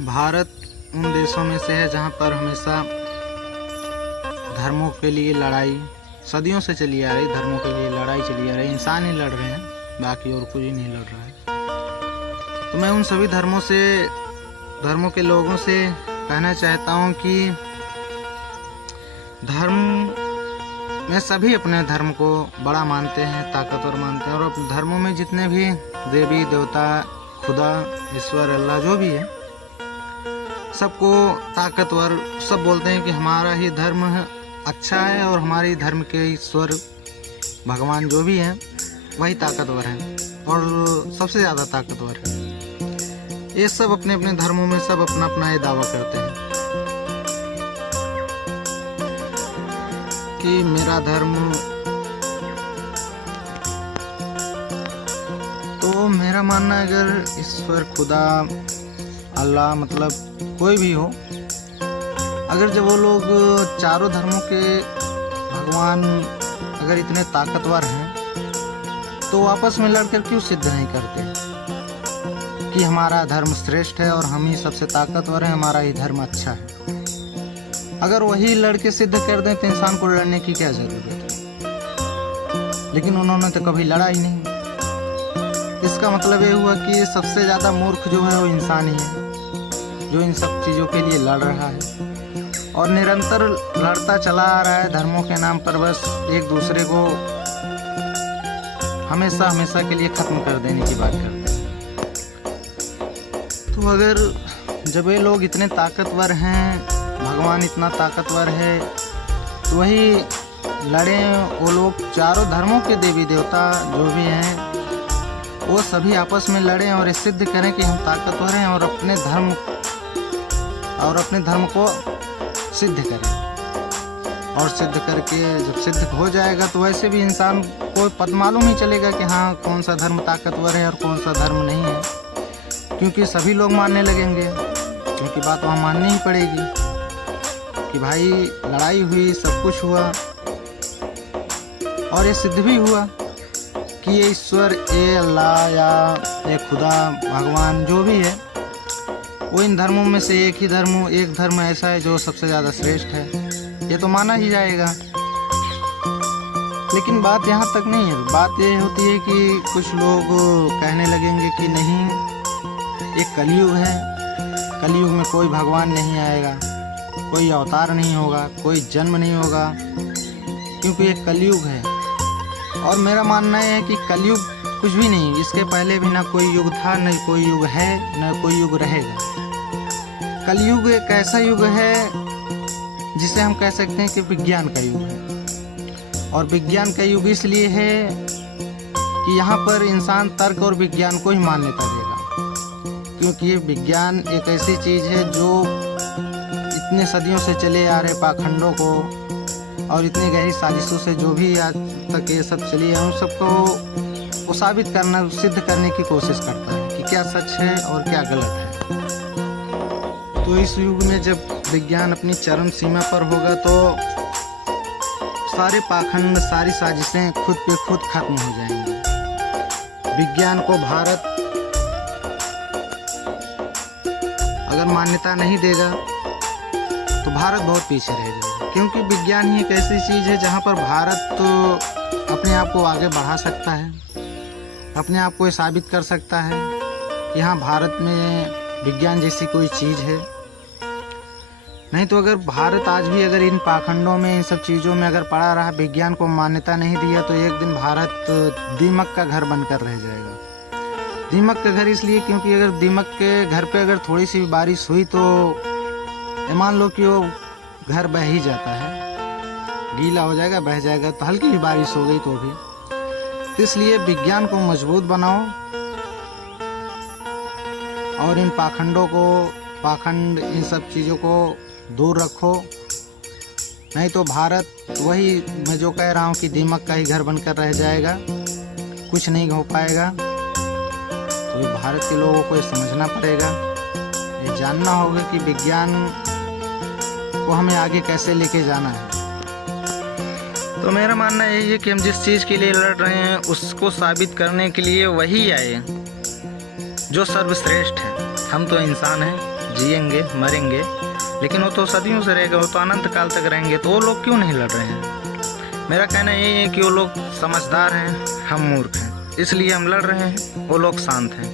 भारत उन देशों में से है जहाँ पर हमेशा धर्मों के लिए लड़ाई सदियों से चली आ रही, धर्मों के लिए लड़ाई चली आ रही। इंसान ही लड़ रहे हैं, बाकी और कोई नहीं लड़ रहा है। तो मैं उन सभी धर्मों के लोगों से कहना चाहता हूँ कि धर्म में सभी अपने धर्म को बड़ा मानते हैं, ताकतवर मानते हैं, और अपने धर्मों में जितने भी देवी देवता, खुदा, ईश्वर, अल्लाह जो भी है, सबको ताकतवर, सब बोलते हैं कि हमारा ही धर्म अच्छा है और हमारे धर्म के ईश्वर भगवान जो भी हैं वही ताकतवर हैं और सबसे ज़्यादा ताकतवर है। ये सब अपने अपने धर्मों में सब अपना अपना ये दावा करते हैं कि मेरा धर्म, तो मेरा मानना है अगर ईश्वर, खुदा, अल्लाह, मतलब कोई भी हो, अगर जब वो लोग चारों धर्मों के भगवान अगर इतने ताकतवर हैं तो आपस में लड़कर क्यों सिद्ध नहीं करते कि हमारा धर्म श्रेष्ठ है और हम ही सबसे ताकतवर हैं, हमारा ही धर्म अच्छा है। अगर वही लड़के सिद्ध कर दें तो इंसान को लड़ने की क्या ज़रूरत है, लेकिन उन्होंने तो कभी लड़ा ही नहीं। इसका मतलब ये हुआ कि सबसे ज़्यादा मूर्ख जो है वो इंसान ही है, जो इन सब चीज़ों के लिए लड़ रहा है और निरंतर लड़ता चला आ रहा है धर्मों के नाम पर, बस एक दूसरे को हमेशा हमेशा के लिए ख़त्म कर देने की बात करते हैं। तो अगर जब ये लोग इतने ताकतवर हैं, भगवान इतना ताकतवर है, तो वही लड़ें वो लोग, चारों धर्मों के देवी देवता जो भी हैं वो सभी आपस में लड़ें और ये सिद्ध करें कि हम ताकतवर हैं और अपने धर्म को सिद्ध करें। और सिद्ध करके जब सिद्ध हो जाएगा तो वैसे भी इंसान को पता मालूम ही चलेगा कि हाँ कौन सा धर्म ताकतवर है और कौन सा धर्म नहीं है, क्योंकि सभी लोग मानने लगेंगे, क्योंकि बात वहाँ माननी ही पड़ेगी कि भाई लड़ाई हुई, सब कुछ हुआ और ये सिद्ध भी हुआ कि ये ईश्वर, ये अल्लाह या ये खुदा, भगवान जो भी है, वो इन धर्मों में से एक धर्म ऐसा है जो सबसे ज़्यादा श्रेष्ठ है। ये तो माना ही जाएगा। लेकिन बात यहाँ तक नहीं है, बात ये होती है कि कुछ लोग कहने लगेंगे कि नहीं, ये कलयुग है, कलयुग में कोई भगवान नहीं आएगा, कोई अवतार नहीं होगा, कोई जन्म नहीं होगा, क्योंकि ये कलयुग है। और मेरा मानना है कि कलयुग कुछ भी नहीं, इसके पहले भी ना कोई युग था, न कोई युग है, न कोई युग रहेगा। कलयुग एक ऐसा युग है जिसे हम कह सकते हैं कि विज्ञान का युग है। और विज्ञान का युग इसलिए है कि यहाँ पर इंसान तर्क और विज्ञान को ही मान्यता देगा, क्योंकि ये विज्ञान एक ऐसी चीज़ है जो इतने सदियों से चले आ रहे पाखंडों को और इतनी गहरी साजिशों से जो भी आज तक ये सब चली है, उन सबको वो साबित करना, सिद्ध करने की कोशिश करता है कि क्या सच है और क्या गलत है। तो इस युग में जब विज्ञान अपनी चरम सीमा पर होगा तो सारे पाखंड, सारी साजिशें खुद पे खुद खत्म हो जाएंगी। विज्ञान को भारत अगर मान्यता नहीं देगा तो भारत बहुत पीछे रह जाएगा, क्योंकि विज्ञान ही एक ऐसी चीज़ है जहाँ पर भारत तो अपने आप को आगे बढ़ा सकता है, अपने आप को ये साबित कर सकता है कि हाँ भारत में विज्ञान जैसी कोई चीज़ है। नहीं तो अगर भारत आज भी अगर इन पाखंडों में, इन सब चीज़ों में अगर पड़ा रहा, विज्ञान को मान्यता नहीं दिया, तो एक दिन भारत दीमक का घर बनकर रह जाएगा। दीमक का घर इसलिए क्योंकि अगर दीमक के घर पे अगर थोड़ी सी भी बारिश हुई तो मान लो कि वो घर बह ही जाता है, गीला हो जाएगा, बह जाएगा। तो हल्की भी बारिश हो गई तो भी, तो इसलिए विज्ञान को मजबूत बनाओ और इन पाखंड इन सब चीज़ों को दूर रखो। नहीं तो भारत वही मैं जो कह रहा हूँ कि दीमक का ही घर बनकर रह जाएगा, कुछ नहीं हो पाएगा। तो ये भारत के लोगों को ये समझना पड़ेगा, ये जानना होगा कि विज्ञान को हमें आगे कैसे लेके जाना है। तो मेरा मानना यही है कि हम जिस चीज़ के लिए लड़ रहे हैं उसको साबित करने के लिए वही आए जो सर्वश्रेष्ठ है। हम तो इंसान हैं, जिएंगे मरेंगे, लेकिन वो तो सदियों से रहेंगे, वो तो अनंत काल तक रहेंगे, तो वो लोग क्यों नहीं लड़ रहे हैं? मेरा कहना यही है कि वो लोग समझदार हैं, हम मूर्ख हैं, इसलिए हम लड़ रहे हैं, वो लोग शांत हैं।